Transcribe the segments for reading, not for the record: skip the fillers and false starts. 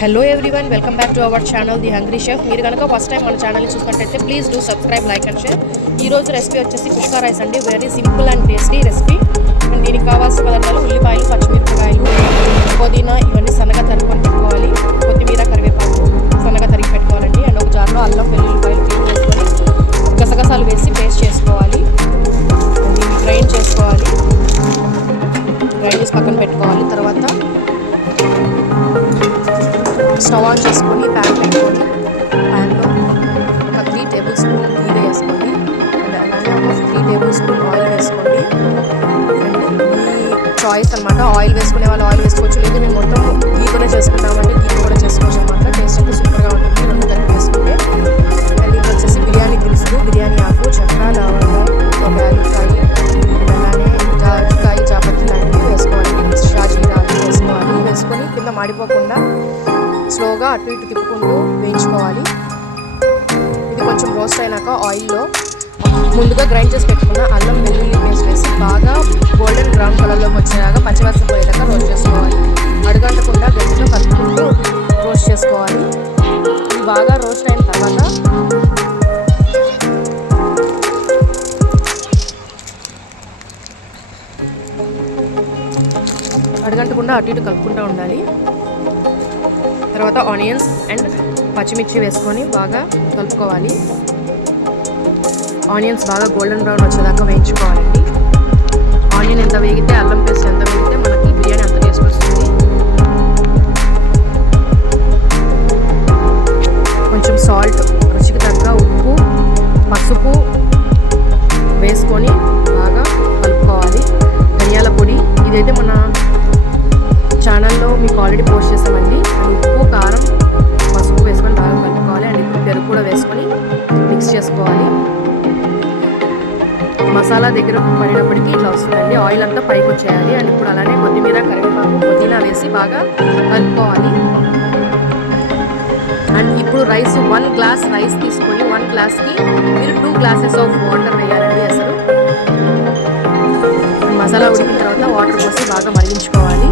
Hello everyone, welcome back to our channel the hungry chef. మీరు కనుక first time మన ఛానల్ని చూసినట్టయితే please do subscribe, like and share. ఈరోజు రెసిపీ వచ్చేసి కుష్కా రైస్ అండి. Very simple and tasty recipe. And దీనికి కావాల్సిన పదార్థాలు ఉల్లిపాయలు, పచ్చిమిరపకాయలు, పుదీనా ఇవన్నీ సన్నగా తరుపుకొని పెట్టుకోవాలి. కొత్తిమీర, కరివేపాకు సన్నగా తరిగి పెట్టుకోవాలండి. అండ్ ఒక జార్లో అల్లం, వెల్లుల్లిపాయలు వేసుకొని గసగసాలు వేసి పేస్ట్ చేసుకోవాలి. దీన్ని గ్రైండ్ చేసుకోవాలి. గ్రైండ్ చేసి పక్కన పెట్టుకోవాలి. తర్వాత స్టవ్ ఆన్ చేసుకొని ప్యాన్ పెట్టుకొని ప్యాన్లో ఒక 3 టేబుల్ స్పూన్ ఘీ వేసుకోండి. అండ్ అలానే ఒక 3 టేబుల్ స్పూన్ ఆయిల్ వేసుకోండి. అండ్ ఈ చాయిస్ అనమాట. ఆయిల్ వేసుకునే వాళ్ళు ఆయిల్ వేసుకోవచ్చు, లేదు మేము మొత్తం ఘీతోనే చేసుకుంటామండి. ఘీ కూడా చేసుకోవచ్చు అనమాట. టేస్ట్ అయితే సూపర్గా ఉంటుంది రెండు కలిపి వేసుకుంటే. అండ్ ఇది వచ్చేసి బిర్యానీ దినుసులు, బిర్యానీ ఆకు, చెక్క, లవంగా, ఒక యాలక్కాయ, అలానే జాజికాయ, జాపత్రి లాంటివి వేసుకోవాలి. షాజీరా వేసుకోవాలి. వేసుకొని కింద మాడిపోకుండా స్లోగా అటు ఇటు తిప్పుకుంటూ వేయించుకోవాలి. ఇది కొంచెం రోస్ట్ అయినాక ఆయిల్లో ముందుగా గ్రైండ్ చేసి పెట్టుకున్న అల్లం, వెల్లుల్లి పేస్ట్ వేసి బాగా గోల్డెన్ బ్రౌన్ కలర్లోకి వచ్చేలాగా పచ్చివాసన పోయేదాకా రోస్ట్ చేసుకోవాలి. అడుగంటకుండా గట్టిగా కలుపుకుంటూ రోస్ట్ చేసుకోవాలి. ఇది బాగా రోస్ట్ అయిన తర్వాత అడుగంటకుండా అటు ఇటు కలుపుకుంటూ ఉండాలి. తర్వాత ఆనియన్స్ అండ్ పచ్చిమిర్చి వేసుకొని బాగా కలుపుకోవాలి. ఆనియన్స్ బాగా గోల్డెన్ బ్రౌన్ వచ్చేదాకా వేయించుకోవాలండి. ఆనియన్ ఎంత వేగితే, అల్లం పేస్ట్ ఎంత వేగితే మనకి బిర్యానీ అంత టేస్ట్ వస్తుంది. కొంచెం సాల్ట్, రుచికి తగ్గ ఉప్పు, పసుపు వేసుకొని బాగా కలుపుకోవాలి. ధనియాల పొడి ఇదైతే మన ఛానల్లో మీకు ఆల్రెడీ పోస్ట్ చేసామండి. ఉప్పు, కారం, పసుపు వేసుకొని బాగా కలుపుకోవాలి. అండ్ ఇప్పుడు పెరుగు కూడా వేసుకొని మిక్స్ చేసుకోవాలి. మసాలా దగ్గర పడినప్పటికీ ఇట్లా వస్తుందండి. ఆయిల్ అంతా పైకి వచ్చేయాలి. అండ్ ఇప్పుడు అలానే కొత్తిమీర, కరివేపాకు, పుదీనా వేసి బాగా కలుపుకోవాలి. అండ్ ఇప్పుడు రైస్ 1 గ్లాస్ రైస్ తీసుకొని 1 గ్లాస్కి మీరు 2 గ్లాసెస్ ఆఫ్ వాటర్ వేయాలండి. అసలు మసాలా ఉడికిన తర్వాత వాటర్ పోసి బాగా మరిగించుకోవాలి.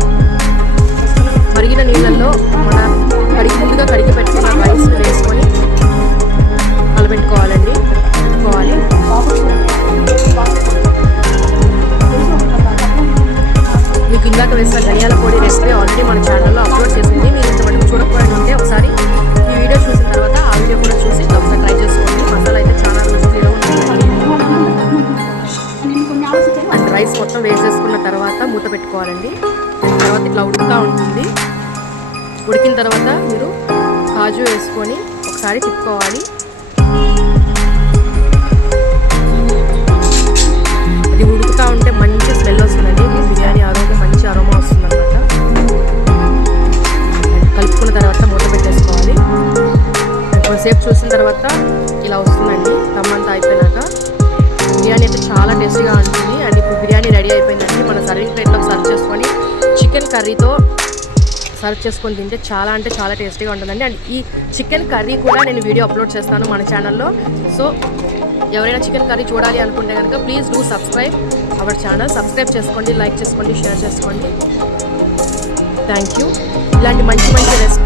మరిగిన నీళ్ళల్లో మన ముందుగా కడిగి పెట్టుకున్న రైస్ వేసుకొని కలబెట్టుకోవాలండి. మీకు ఇందాక వేసిన ధనియాల పొడి రెసిపీ ఆల్రెడీ మన ఛానల్లో అప్లోడ్ చేసింది. మీరు ఇంతవరకు చూడకపోయినా ఉంటే ఒకసారి ఈ వీడియో చూసిన తర్వాత ఆ వీడియో కూడా చూసి ఒకసారి ట్రై చేసుకోండి. మసాలా అయితే చాలా రుచిగా ఉంటుంది. అండ్ రైస్ మొత్తం వేసేసుకున్న తర్వాత మూత పెట్టుకోవాలండి. తర్వాత ఇట్లా ఉడుకుతూ ఉంటుంది. ఉడికిన తర్వాత మీరు కాజు వేసుకొని ఒకసారి తిప్పుకోవాలి. అది ఉడుకుతూ ఉంటే మంచి స్మెల్ వస్తుందండి. బిర్యానీ ఆరోగ్యం మంచి అరోమా వస్తుంది అనమాట. కలుపుకున్న తర్వాత మూత పెట్టేసుకోవాలి. కొంతసేపు చూసిన తర్వాత ఇలా వస్తుందండి. దమ్మంతా అయిపోయినాక బిర్యానీ అయితే చాలా టేస్టీగా ఉంటుంది. అండ్ ఇప్పుడు బిర్యానీ రెడీ అయిపోయిందండి. మన సర్వింగ్ ప్లేట్లోకి సర్వ్ చేసుకొని చికెన్ కర్రీతో సర్వ్ చేసుకొని తింటే చాలా అంటే చాలా టేస్టీగా ఉంటుందండి. అండ్ ఈ చికెన్ కర్రీ కూడా నేను వీడియో అప్లోడ్ చేస్తాను మన ఛానల్లో. సో ఎవరైనా చికెన్ కర్రీ చూడాలి అనుకుంటే కనుక please do subscribe our channel. Subscribe చేసుకోండి, లైక్ చేసుకోండి, షేర్ చేసుకోండి. Thank you. ఇలాంటి మంచి మంచి రెసిపీ